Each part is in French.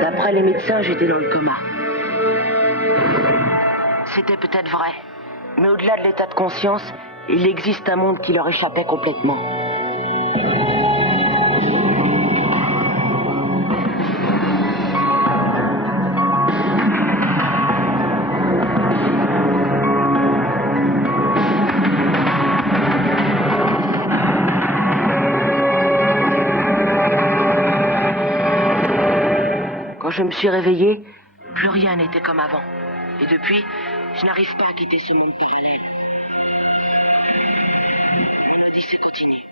D'après les médecins, j'étais dans le coma. C'était peut-être vrai, mais au-delà de l'état de conscience, il existe un monde qui leur échappait complètement. Quand je me suis réveillé, plus rien n'était comme avant. Et depuis, je n'arrive pas à quitter ce monde parallèle. Et ça continue.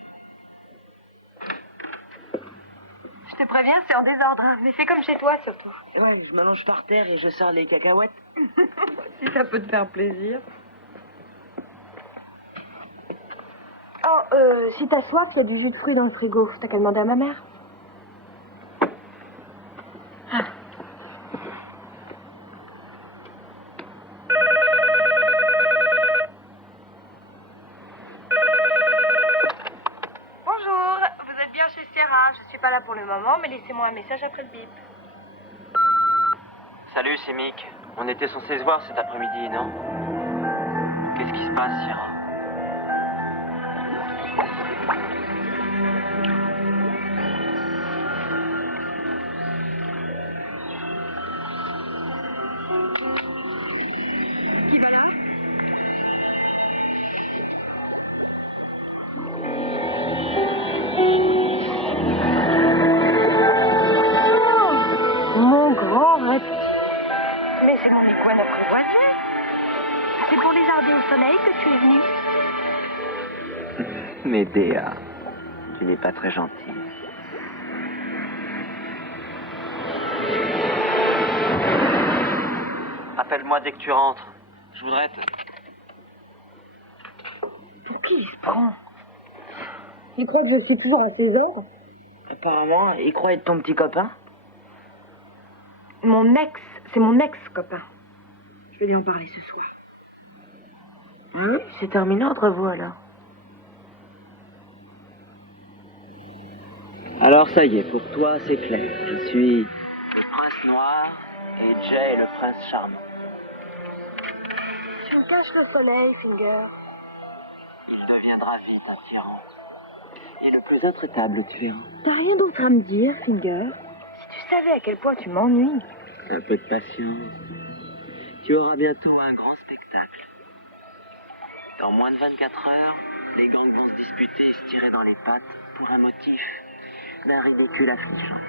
Je te préviens, c'est en désordre, hein. Mais fais comme chez toi, surtout. Ouais, je m'allonge par terre et je sors les cacahuètes. Si ça peut te faire plaisir. Oh, si t'as soif, il y a du jus de fruits dans le frigo. T'as qu'à demander à ma mère. Bonjour, vous êtes bien chez Sierra. Je suis pas là pour le moment, mais laissez-moi un message après le bip. Salut, c'est Mick. On était censé se voir cet après-midi, non? Qu'est-ce qui se passe, Sierra? Mon grand reptile. Mais c'est mon iguane apprivoisée. C'est pour lézarder au soleil que tu es venu. Médéa, tu n'es pas très gentille. Appelle-moi dès que tu rentres. Je voudrais te... Pour qui il se prend? Il croit que je suis toujours à ses ordres? Apparemment, il croit être ton petit copain. C'est mon ex-copain. Je vais lui en parler ce soir. Oui, c'est terminé entre vous alors. Alors ça y est, pour toi c'est clair. Je suis le prince noir et Jay est le prince charmant. Tu me caches le soleil, Finger. Il deviendra vite attirant. Et le plus intraitable, tu verras. T'as rien d'autre à me dire, Finger? Si tu savais à quel point tu m'ennuies. Un peu de patience. Tu auras bientôt un grand spectacle. Dans moins de 24 heures, les gangs vont se disputer et se tirer dans les pattes pour un motif d'un ridicule affligeant.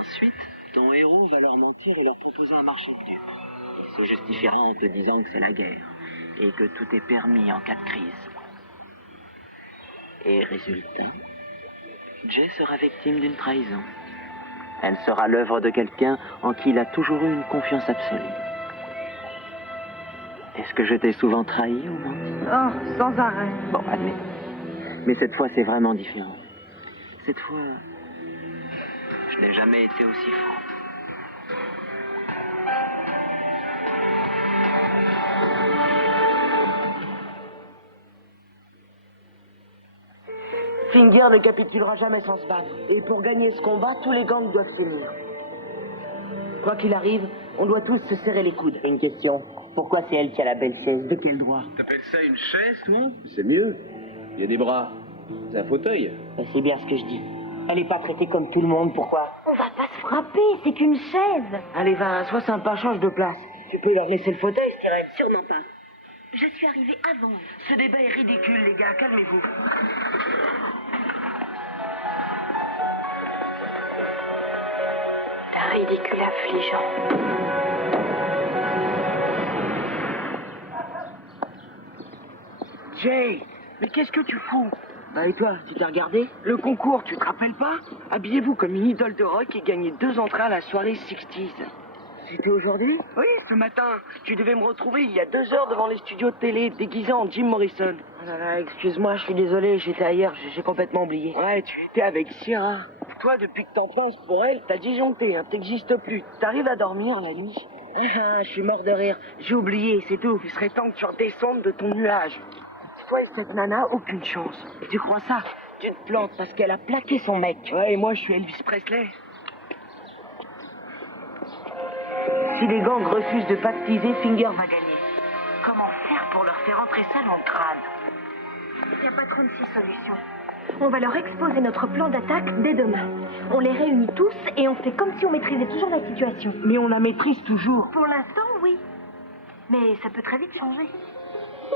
Ensuite, ton héros va leur mentir et leur proposer un marché de dupes. Il se justifiera en te disant que c'est la guerre et que tout est permis en cas de crise. Et résultat, Jay sera victime d'une trahison. Elle sera l'œuvre de quelqu'un en qui il a toujours eu une confiance absolue. Est-ce que je t'ai souvent trahi ou menti? Oh, sans arrêt. Bon, admets. Mais cette fois, c'est vraiment différent. Cette fois, je n'ai jamais été aussi franc. Finger ne capitulera jamais sans se battre. Et pour gagner ce combat, tous les gangs doivent s'unir. Quoi qu'il arrive, on doit tous se serrer les coudes. Une question. Pourquoi c'est elle qui a la belle chaise? De quel droit? T'appelles ça une chaise, toi? C'est mieux. Il y a des bras. C'est un fauteuil. Ben, c'est bien ce que je dis. Elle n'est pas traitée comme tout le monde, pourquoi? On va pas se frapper, c'est qu'une chaise. Allez, va, sois sympa, change de place. Tu peux leur laisser le fauteuil, Styrène. Sûrement pas. Je suis arrivée avant. Ce débat est ridicule, les gars, calmez-vous. Un ridicule affligeant. Jay, mais qu'est-ce que tu fous? Bah et toi, tu t'es regardé? Le concours, tu te rappelles pas? Habillez-vous comme une idole de rock et gagnez 2 entrées à la soirée 60s. C'était aujourd'hui? Oui, ce matin. Tu devais me retrouver il y a 2 heures devant les studios de télé, déguisé en Jim Morrison. Ah là là, excuse-moi, je suis désolé, j'étais ailleurs, j'ai complètement oublié. Ouais, tu étais avec Sierra. Toi, depuis que t'en penses pour elle, t'as disjoncté, hein, t'existes plus. T'arrives à dormir la nuit? Je suis mort de rire. J'ai oublié, c'est tout. Il serait temps que tu redescendes de ton nuage. Toi et cette nana, aucune chance. Et tu crois ça? Tu te plantes parce qu'elle a plaqué son mec. Ouais, et moi, je suis Elvis Presley. Si les gangs refusent de pactiser, Finger va gagner. Comment faire pour leur faire entrer ça dans le crâne? Il n'y a pas 36 solutions. On va leur exposer notre plan d'attaque dès demain. On les réunit tous et on fait comme si on maîtrisait toujours la situation. Mais on la maîtrise toujours. Pour l'instant, oui. Mais ça peut très vite changer.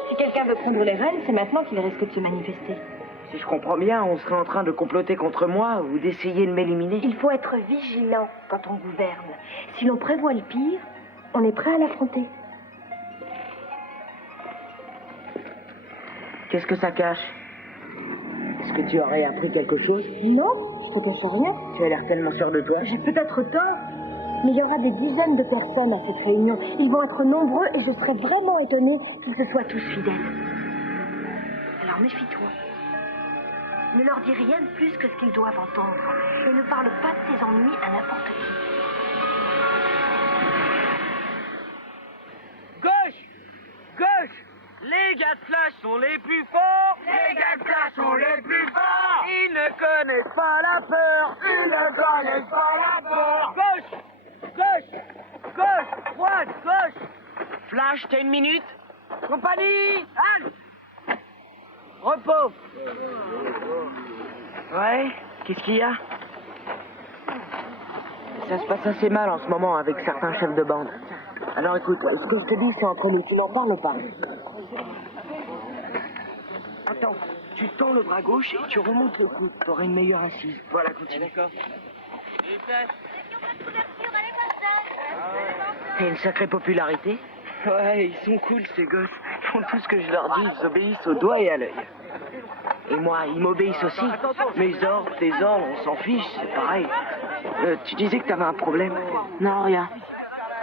Si quelqu'un veut prendre les rênes, c'est maintenant qu'il risque de se manifester. Si je comprends bien, on serait en train de comploter contre moi ou d'essayer de m'éliminer. Il faut être vigilant quand on gouverne. Si l'on prévoit le pire, on est prêt à l'affronter. Qu'est-ce que ça cache? Est-ce que tu aurais appris quelque chose? Non, je te cache rien. Tu as l'air tellement sûr de toi. J'ai peut-être tort, mais il y aura des dizaines de personnes à cette réunion. Ils vont être nombreux et je serais vraiment étonnée qu'ils se soient tous fidèles. Alors méfie-toi. Ne leur dis rien de plus que ce qu'ils doivent entendre. Et ne parle pas de tes ennuis à n'importe qui. Gauche! Gauche! Les gars de Flash sont les plus forts! Les gars de Flash sont les plus forts! Ils ne connaissent pas la peur! Ils ne connaissent pas la peur! Gauche! Gauche! Gauche! Droite! Gauche! Flash, t'as une minute? Compagnie! Halte! Repos! Ouais? Qu'est-ce qu'il y a? Ça se passe assez mal en ce moment avec certains chefs de bande. Alors écoute, ce que je te dis, c'est entre nous, tu n'en parles pas. Attends, tu tends le bras gauche et tu remontes le coude. T'auras une meilleure assise. Voilà, continue. D'accord. T'as une sacrée popularité. Ouais, ils sont cool ces gosses. Ils font tout ce que je leur dis, ils obéissent au doigt et à l'œil. Et moi, ils m'obéissent aussi. Mes ordres, tes ordres, on s'en fiche, c'est pareil. Tu disais que t'avais un problème. Non, rien.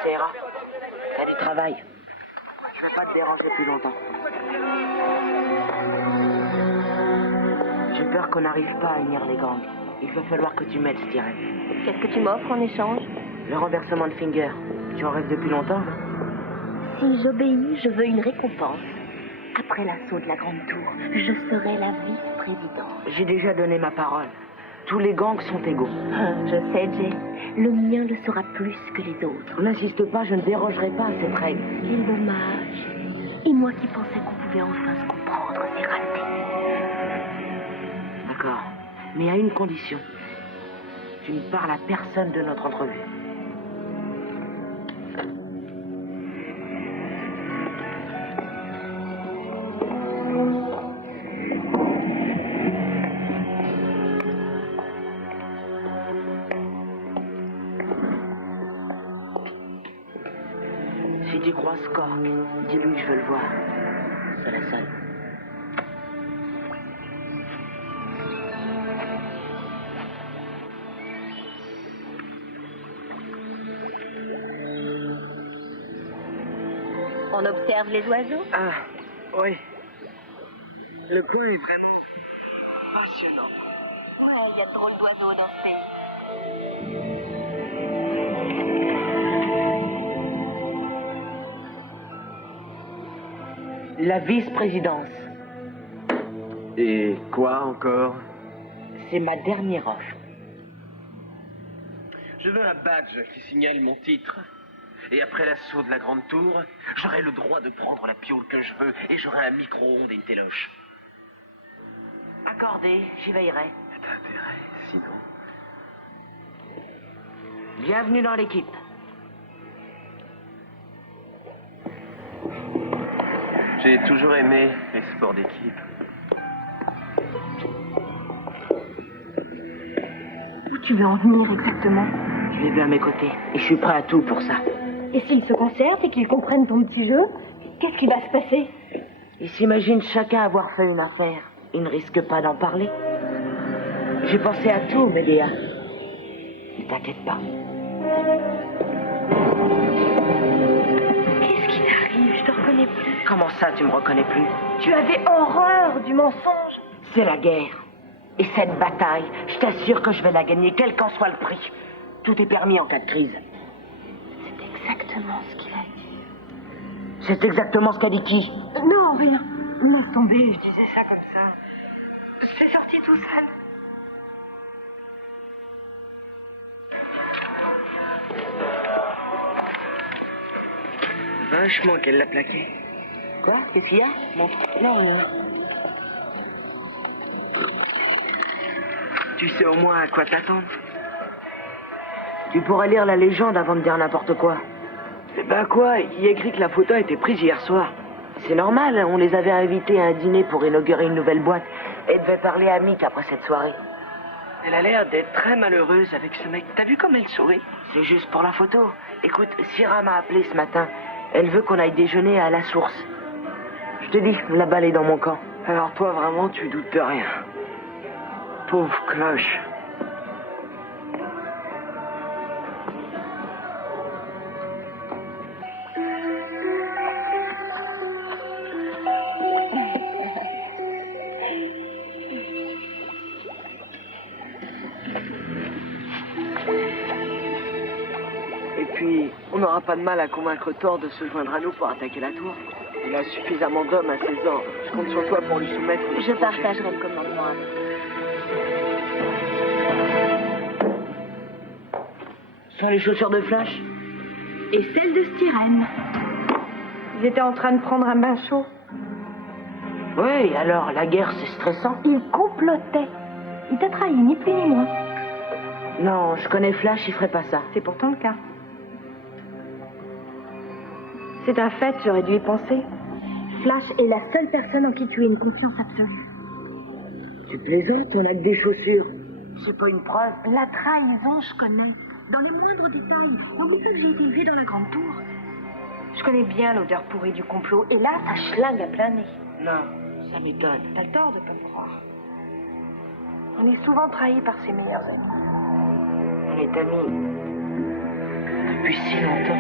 Ça ira. T'as du travail. Je vais pas te déranger plus longtemps. J'ai peur qu'on n'arrive pas à unir les gangs. Il va falloir que tu m'aides, Styren. Qu'est-ce que tu m'offres en échange? Le renversement de Finger. Tu en rêves depuis longtemps? Si j'obéis, je veux une récompense. Après l'assaut de la Grande Tour, je serai la vice-présidente. J'ai déjà donné ma parole. Tous les gangs sont égaux. Je sais, Jay. Le mien le sera plus que les autres. N'insiste pas, je ne dérogerai pas à cette règle. Quel dommage. Et moi qui pensais qu'on pouvait enfin se comprendre, c'est raté. D'accord. Mais à une condition. Tu ne parles à personne de notre entrevue. Si tu croises Cork, dis-lui que je veux le voir. C'est la seule. On observe les oiseaux? Ah, oui. Le coin est vraiment passionnant. Ouais, il y a trop d'oiseaux dans ce pays. La vice-présidence, Et quoi encore? c'est ma dernière offre. Je veux un badge qui signale mon titre. Et après l'assaut de la Grande Tour, j'aurai le droit de prendre la piole que je veux et j'aurai un micro-ondes et une téloche. Accordé, j'y veillerai. T'as intérêt, sinon. Bienvenue dans l'équipe. J'ai toujours aimé les sports d'équipe. Où tu veux en venir exactement? Tu es bien à mes côtés et je suis prêt à tout pour ça. Et s'ils se concertent et qu'ils comprennent ton petit jeu, qu'est-ce qui va se passer? Ils s'imaginent chacun avoir fait une affaire. Ils ne risquent pas d'en parler. J'ai pensé à tout, Médéa. Ne t'inquiète pas. Qu'est-ce qui t'arrive? Je te reconnais plus. Comment ça, tu me reconnais plus? Tu avais horreur du mensonge. C'est la guerre. Et cette bataille, je t'assure que je vais la gagner, quel qu'en soit le prix. Tout est permis en cas de crise. C'est exactement ce qu'il a dit. C'est exactement ce qu'a dit qui? Non, rien. Attendez, je disais ça comme ça. C'est sorti tout seul. Vachement qu'elle l'a plaqué. Quoi? Qu'est-ce qu'il y a? Non, rien. Tu sais au moins à quoi t'attendre. Tu pourrais lire la légende avant de dire n'importe quoi. Eh ben quoi? Il y a écrit que la photo a été prise hier soir. C'est normal, on les avait invités à un dîner pour inaugurer une nouvelle boîte et devait parler à Mick après cette soirée. Elle a l'air d'être très malheureuse avec ce mec. T'as vu comme elle sourit? C'est juste pour la photo. Écoute, Syrah m'a appelé ce matin. Elle veut qu'on aille déjeuner à la source. Je te dis, la balle est dans mon camp. Alors toi, vraiment, tu doutes de rien. Pauvre cloche. Et puis, on n'aura pas de mal à convaincre Thor de se joindre à nous pour attaquer la tour. Il a suffisamment d'hommes à ses ordres. Je compte sur toi pour lui soumettre. Je partagerai le commandement avec vous. Sont les chaussures de Flash? Et celle de Styrène. Ils étaient en train de prendre un bain chaud. Oui, alors, la guerre, c'est stressant. Ils complotaient. Il t'a trahi, ni plus ni moins. Non, je connais Flash, il ferait pas ça. C'est pourtant le cas. C'est un fait, j'aurais dû y penser. Flash est la seule personne en qui tu aies une confiance absolue. Tu plaisantes, on a que des chaussures. C'est pas une preuve. La trahison, je connais. Dans les moindres détails. N'oublie pas que j'ai été élevée dans la grande tour. Je connais bien l'odeur pourrie du complot. Et là, ça schlingue à plein nez. Non, ça m'étonne. T'as le tort de pas me croire. On est souvent trahi par ses meilleurs amis. On est amis. Depuis si longtemps.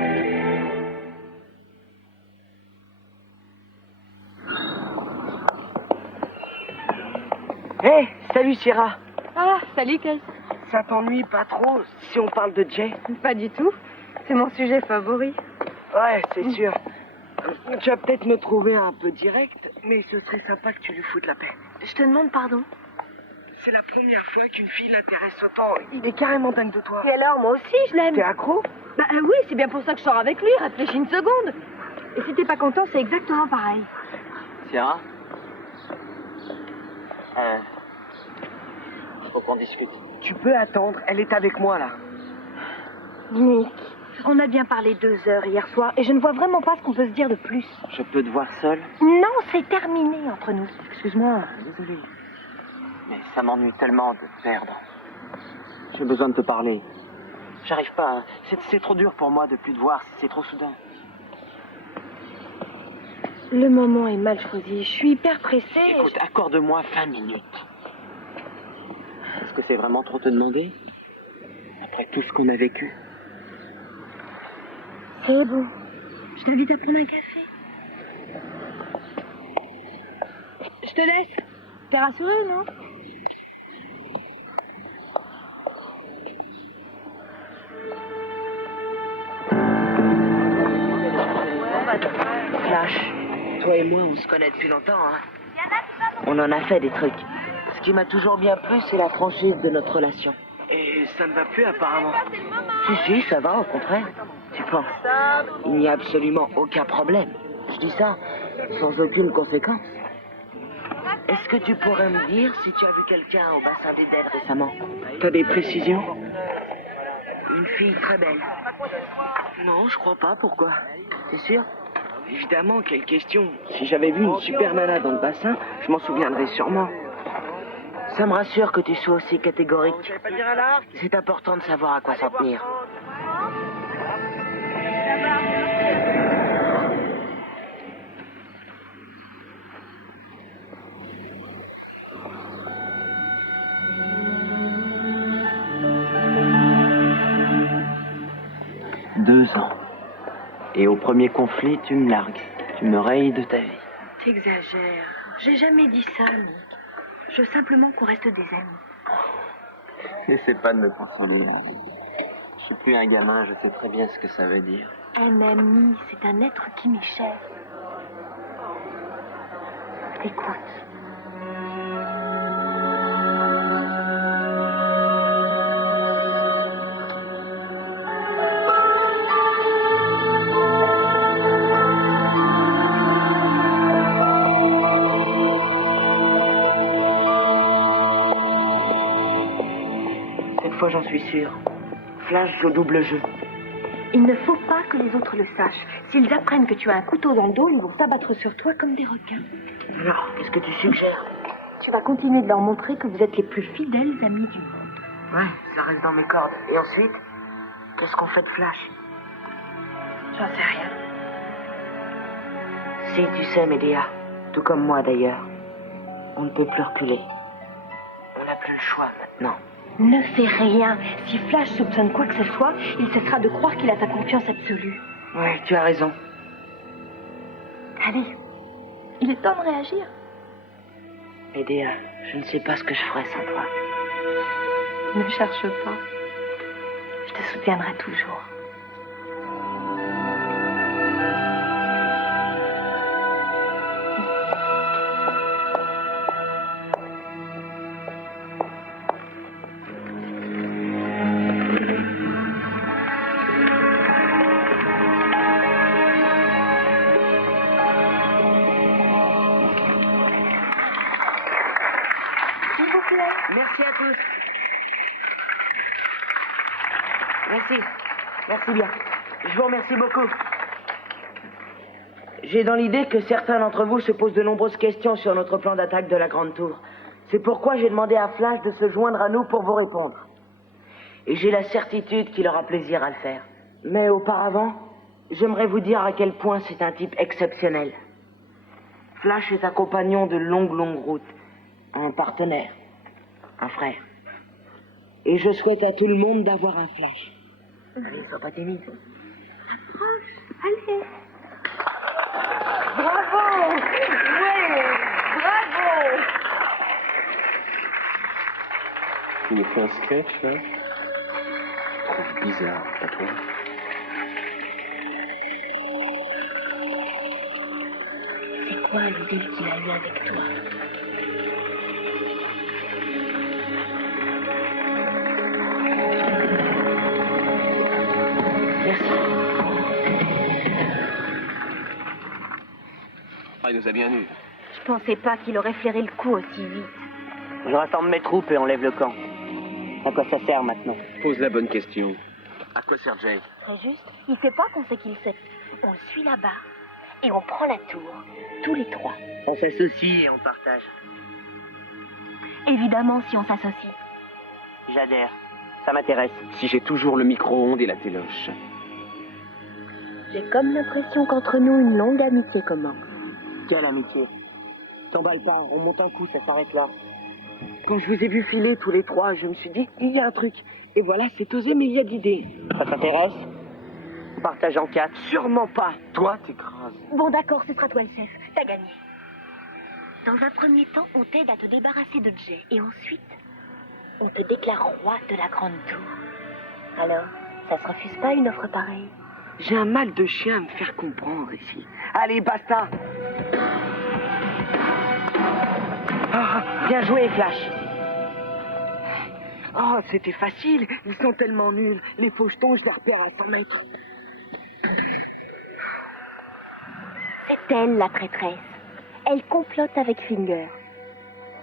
Hé, hey, salut Syrah. Ah, salut Kate. Ça t'ennuie pas trop si on parle de Jay? Pas du tout. C'est mon sujet favori. Ouais, c'est sûr. Tu vas peut-être me trouver un peu direct, mais ce serait sympa que tu lui foutes la paix. Je te demande pardon. C'est la première fois qu'une fille l'intéresse autant. Il est carrément dingue de toi. Et alors, moi aussi, je l'aime. T'es accro? Bah oui, c'est bien pour ça que je sors avec lui. Réfléchis une seconde. Et si t'es pas content, c'est exactement pareil. Syrah? Faut qu'on discute. Tu peux attendre, elle est avec moi là. Nick, on a bien parlé 2 heures hier soir et je ne vois vraiment pas ce qu'on peut se dire de plus. Je peux te voir seul? Non, c'est terminé entre nous. Excuse-moi, désolé. Mais ça m'ennuie tellement de te perdre. J'ai besoin de te parler. J'arrive pas, hein. C'est trop dur pour moi de plus te voir, c'est trop soudain. Le moment est mal choisi. Je suis hyper pressée. Écoute, accorde-moi 20 minutes. Est-ce que c'est vraiment trop te demander? Après tout ce qu'on a vécu? C'est bon. Je t'invite à prendre un café. Je te laisse. T'es rassurée, non? Flash, toi et moi, on se connaît depuis longtemps, hein. On en a fait des trucs. Ce qui m'a toujours bien plu, c'est la franchise de notre relation. Et ça ne va plus, apparemment. Si, ça va, au contraire. Tu penses? Il n'y a absolument aucun problème. Je dis ça sans aucune conséquence. Est-ce que tu pourrais me dire si tu as vu quelqu'un au bassin d'Éden récemment? T'as des précisions? Une fille très belle. Non, je crois pas. Pourquoi? T'es sûr? Évidemment, quelle question. Si j'avais vu une super nana dans le bassin, je m'en souviendrais sûrement. Ça me rassure que tu sois aussi catégorique. C'est important de savoir à quoi s'en tenir. Deux ans. Et au premier conflit, tu me largues. Tu me rayes de ta vie. T'exagères. J'ai jamais dit ça, Nick. Je veux simplement qu'on reste des amis. N'essaie pas de me consoler. Hein. Je suis plus un gamin, je sais très bien ce que ça veut dire. Un ami, c'est un être qui m'est cher. Écoute. Cette fois, j'en suis sûr. Flash joue au double jeu. Il ne faut pas que les autres le sachent. S'ils apprennent que tu as un couteau dans le dos, ils vont s'abattre sur toi comme des requins. Alors, qu'est-ce que tu suggères? Tu vas continuer de leur montrer que vous êtes les plus fidèles amis du monde. Ouais, ça reste dans mes cordes. Et ensuite, qu'est-ce qu'on fait de Flash? J'en sais rien. Si, tu sais, Médéa, tout comme moi d'ailleurs, on ne peut plus reculer. On n'a plus le choix maintenant. Ne fais rien. Si Flash soupçonne quoi que ce soit, il cessera de croire qu'il a ta confiance absolue. Ouais, tu as raison. Allez, il est temps de réagir. Médéa, je ne sais pas ce que je ferais sans toi. Ne cherche pas. Je te soutiendrai toujours. S'il vous plaît. Merci à tous. Merci. Merci bien. Je vous remercie beaucoup. J'ai dans l'idée que certains d'entre vous se posent de nombreuses questions sur notre plan d'attaque de la Grande Tour. C'est pourquoi j'ai demandé à Flash de se joindre à nous pour vous répondre. Et j'ai la certitude qu'il aura plaisir à le faire. Mais auparavant, j'aimerais vous dire à quel point c'est un type exceptionnel. Flash est un compagnon de longue route, un partenaire, un frère. Et je souhaite à tout le monde d'avoir un Flash. Allez, sois pas timide. Allez. Bravo! Ouais! Bravo! Tu nous fais un sketch, là? Bizarre, pas toi? C'est quoi le deal qu'il a eu avec toi? Merci. Ah, il nous a bien eu. Je pensais pas qu'il aurait flairé le coup aussi vite. Je rassemble mes troupes et on lève le camp. À quoi ça sert maintenant? Pose la bonne question. À quoi sert Jay? Très juste. Il fait pas qu'on sait qu'il sait. On le suit là-bas. Et on prend la tour. Tous les trois. On s'associe et on partage. Évidemment, si on s'associe. J'adhère. Ça m'intéresse. Si j'ai toujours le micro-ondes et la téloche. J'ai comme l'impression qu'entre nous, une longue amitié commence. Quelle amitié. T'emballe pas, on monte un coup, ça s'arrête là. Quand je vous ai vu filer tous les trois, je me suis dit, il y a un truc. Et voilà, c'est osé, mais il y a de l'idée. Ça t'intéresse? On partage en 4. Sûrement pas. Toi, t'écrases. Bon, d'accord, ce sera toi le chef. T'as gagné. Dans un premier temps, on t'aide à te débarrasser de Jay. Et ensuite, on te déclare roi de la Grande Tour. Alors, ça se refuse pas une offre pareille? J'ai un mal de chien à me faire comprendre ici. Allez, basta. Ah, bien joué, Flash. Oh, c'était facile. Ils sont tellement nuls. Les fauchetons, je les repère à 100 mètres. C'est elle, la traîtresse. Elle complote avec Finger.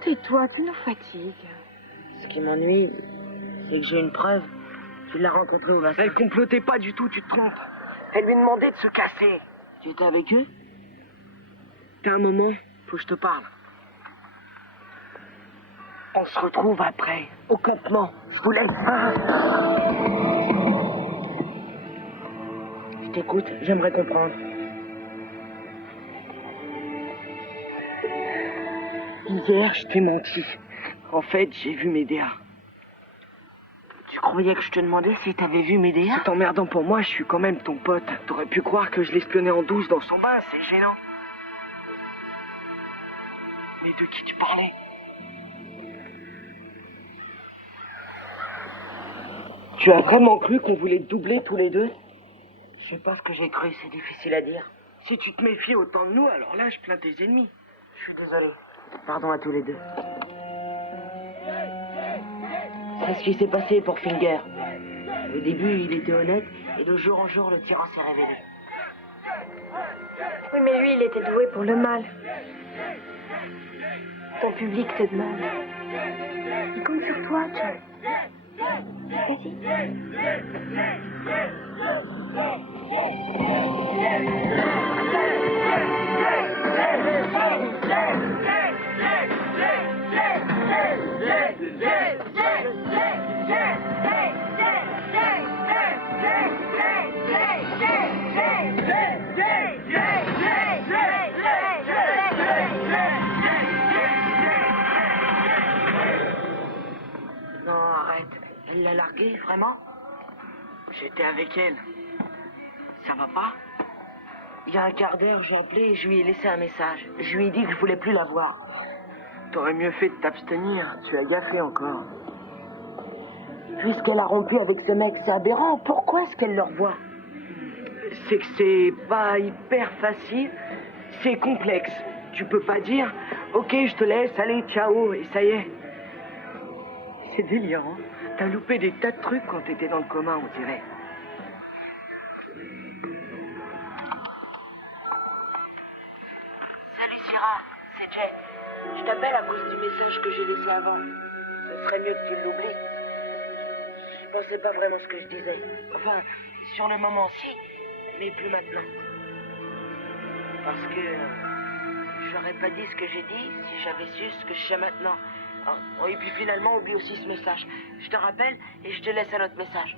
Tais-toi, tu nous fatigues. Ce qui m'ennuie, c'est que j'ai une preuve. Tu l'as rencontrée au bassin. Elle complotait pas du tout, tu te trompes. Elle lui demandait de se casser. Tu étais avec eux? T'as un moment, faut que je te parle. On se retrouve après, au campement. Je vous laisse. Je t'écoute, j'aimerais comprendre. Hier, je t'ai menti. En fait, j'ai vu Médéa. Tu croyais que je te demandais si t'avais vu Médéa? C'est emmerdant pour moi, je suis quand même ton pote. T'aurais pu croire que je l'espionnais en douce dans son bain, c'est gênant. Mais de qui tu parlais? Tu as vraiment cru qu'on voulait te doubler tous les deux? Je sais pas ce que j'ai cru, c'est difficile à dire. Si tu te méfies autant de nous, alors là, je plains tes ennemis. Je suis désolé. Pardon à tous les deux. C'est ce qui s'est passé pour Finger. Au début, il était honnête, et de jour en jour, le tyran s'est révélé. Oui, mais lui, il était doué pour le mal. Ton public te demande. Il compte sur toi, John. Vas-y. Non, arrête. Elle l'a largué, vraiment? J'étais avec elle. Ça va pas? Il y a un quart d'heure, j'ai appelé et je lui ai laissé un message. Je lui ai dit que je voulais plus la voir. T'aurais mieux fait de t'abstenir. Tu as gaffé encore. Puisqu'elle a rompu avec ce mec, c'est aberrant. Pourquoi est-ce qu'elle le revoit? C'est que c'est pas hyper facile. C'est complexe. Tu peux pas dire, ok, je te laisse, allez, ciao, et ça y est. C'est délirant. T'as loupé des tas de trucs quand t'étais dans le coma, on dirait. Salut Syrah, c'est Jay. Je t'appelle à cause du message que j'ai laissé avant. Ce serait mieux que tu l'oublies. Je pensais pas vraiment ce que je disais. Enfin, sur le moment si, mais plus maintenant. Parce que j'aurais pas dit ce que j'ai dit si j'avais su ce que je sais maintenant. Oh, et puis finalement, oublie aussi ce message. Je te rappelle et je te laisse un autre message.